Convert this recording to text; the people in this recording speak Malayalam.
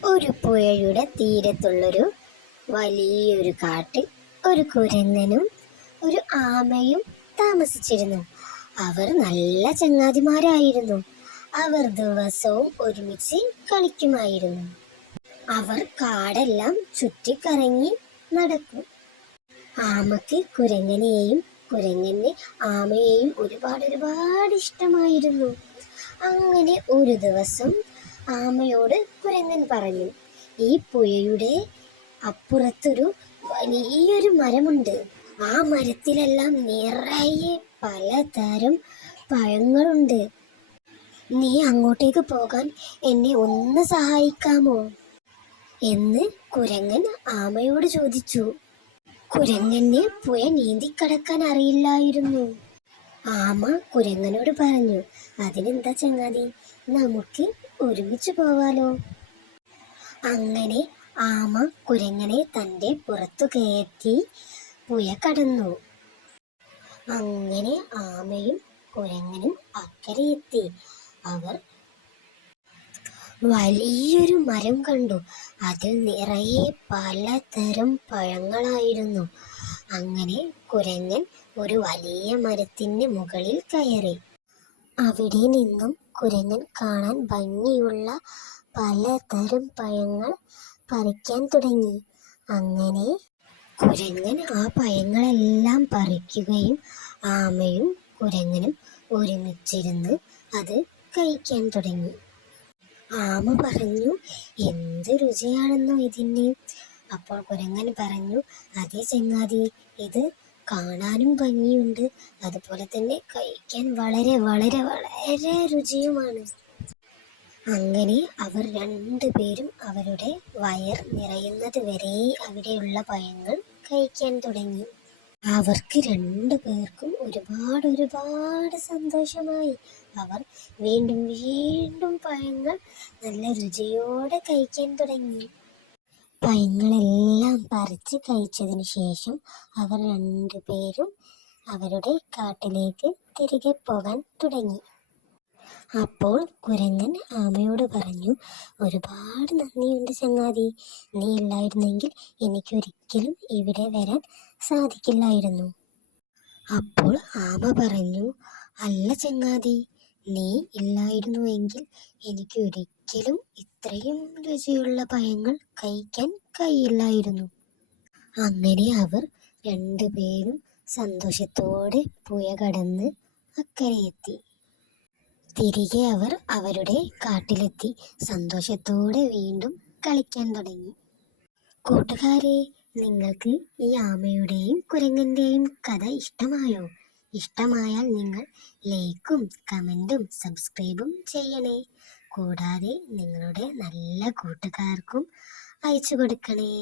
ഒരു പുഴയുടെ തീരത്തുള്ളൊരു വലിയൊരു കാട്ടിൽ ഒരു കുരങ്ങനും ഒരു ആമയും താമസിച്ചിരുന്നു. അവർ നല്ല ചങ്ങാതിമാരായിരുന്നു. അവർ ദിവസവും ഒരുമിച്ച് കളിക്കുമായിരുന്നു. അവർ കാടെല്ലാം ചുറ്റിക്കറങ്ങി നടക്കും. ആമയ്ക്ക് കുരങ്ങനെയും കുരങ്ങന് ആമയെയും ഒരുപാട് ഇഷ്ടമായിരുന്നു. അങ്ങനെ ഒരു ദിവസം ആമയോട് കുരങ്ങൻ പറഞ്ഞു, ഈ പുഴയുടെ അപ്പുറത്തൊരു വലിയൊരു മരമുണ്ട്. ആ മരത്തിലെല്ലാം നിറയെ പലതരം പഴങ്ങളുണ്ട്. നീ അങ്ങോട്ടേക്ക് പോകാൻ എന്നെ ഒന്ന് സഹായിക്കാമോ എന്ന് കുരങ്ങൻ ആമയോട് ചോദിച്ചു. കുരങ്ങന് പുഴ നീന്തിക്കടക്കാൻ അറിയില്ലായിരുന്നു. ആമ കുരങ്ങനോട് പറഞ്ഞു, അതിനെന്താ ചങ്ങാതി, നമുക്ക് ഒരുമിച്ച് പോവാലോ. അങ്ങനെ ആമ കുരങ്ങനെ തൻ്റെ പുറത്തു കയറ്റി പുഴ കടന്നു. അങ്ങനെ ആമയും കുരങ്ങനും അക്കരെ എത്തി. അവർ വലിയൊരു മരം കണ്ടു. അതിൽ നിറയെ പലതരം പഴങ്ങളായിരുന്നു. അങ്ങനെ കുരങ്ങൻ ഒരു വലിയ മരത്തിന് മുകളിൽ കയറി. അവിടെ നിന്നും കുരങ്ങൻ കാണാൻ ഭംഗിയുള്ള പലതരം പഴങ്ങൾ പറിക്കാൻ തുടങ്ങി. അങ്ങനെ കുരങ്ങൻ ആ പഴങ്ങളെല്ലാം പറിക്കുകയും ആമയും കുരങ്ങനും ഒരുമിച്ചിരുന്ന് അത് കഴിക്കാൻ തുടങ്ങി. ആമ പറഞ്ഞു, എന്ത് രുചിയാണെന്നോ ഇതിന്. അപ്പോൾ കുരങ്ങൻ പറഞ്ഞു, അതേ ചങ്ങാതി, ഇത് കാണാനും ഭംഗിയുണ്ട്, അതുപോലെ തന്നെ കഴിക്കാൻ വളരെ വളരെ വളരെ രുചിയുമാണ്. അങ്ങനെ അവർ രണ്ടുപേരും അവരുടെ വയർ നിറയുന്നത് വരെ അവിടെയുള്ള പഴങ്ങൾ കഴിക്കാൻ തുടങ്ങി. അവർക്ക് രണ്ടുപേർക്കും ഒരുപാട് സന്തോഷമായി. അവർ വീണ്ടും വീണ്ടും പഴങ്ങൾ നല്ല രുചിയോടെ കഴിക്കാൻ തുടങ്ങി. പഴങ്ങളെല്ലാം പറിച്ച് കഴിച്ചതിന് ശേഷം അവർ രണ്ടുപേരും അവരുടെ കാട്ടിലേക്ക് തിരികെ പോകാൻ തുടങ്ങി. അപ്പോൾ കുരങ്ങൻ ആമയോട് പറഞ്ഞു, ഒരുപാട് നന്ദിയുണ്ട് ചങ്ങാതി, നീ ഇല്ലായിരുന്നെങ്കിൽ എനിക്കൊരിക്കലും ഇവിടെ വരാൻ സാധിക്കില്ലായിരുന്നു. അപ്പോൾ ആമ പറഞ്ഞു, അല്ല ചങ്ങാതി, നീ ഇല്ലായിരുന്നുവെങ്കിൽ എനിക്ക് ഒരിക്കലും ഇത്രയും രുചിയുള്ള പഴങ്ങൾ കഴിക്കാൻ കഴിയില്ലായിരുന്നു. അങ്ങനെ അവർ രണ്ടുപേരും സന്തോഷത്തോടെ പുഴ കടന്ന് അക്കരെയെത്തി. തിരികെ അവർ അവരുടെ കാട്ടിലെത്തി സന്തോഷത്തോടെ വീണ്ടും കളിക്കാൻ തുടങ്ങി. കൂട്ടുകാരെ, നിങ്ങൾക്ക് ഈ ആമയുടെയും കുരങ്ങന്റെയും കഥ ഇഷ്ടമായോ? ഇഷ്ടമായാൽ നിങ്ങൾ ലൈക്കും കമൻറ്റും സബ്സ്ക്രൈബും ചെയ്യണേ. കൂടാതെ നിങ്ങളുടെ നല്ല കൂട്ടുകാർക്കും അയച്ചു കൊടുക്കണേ.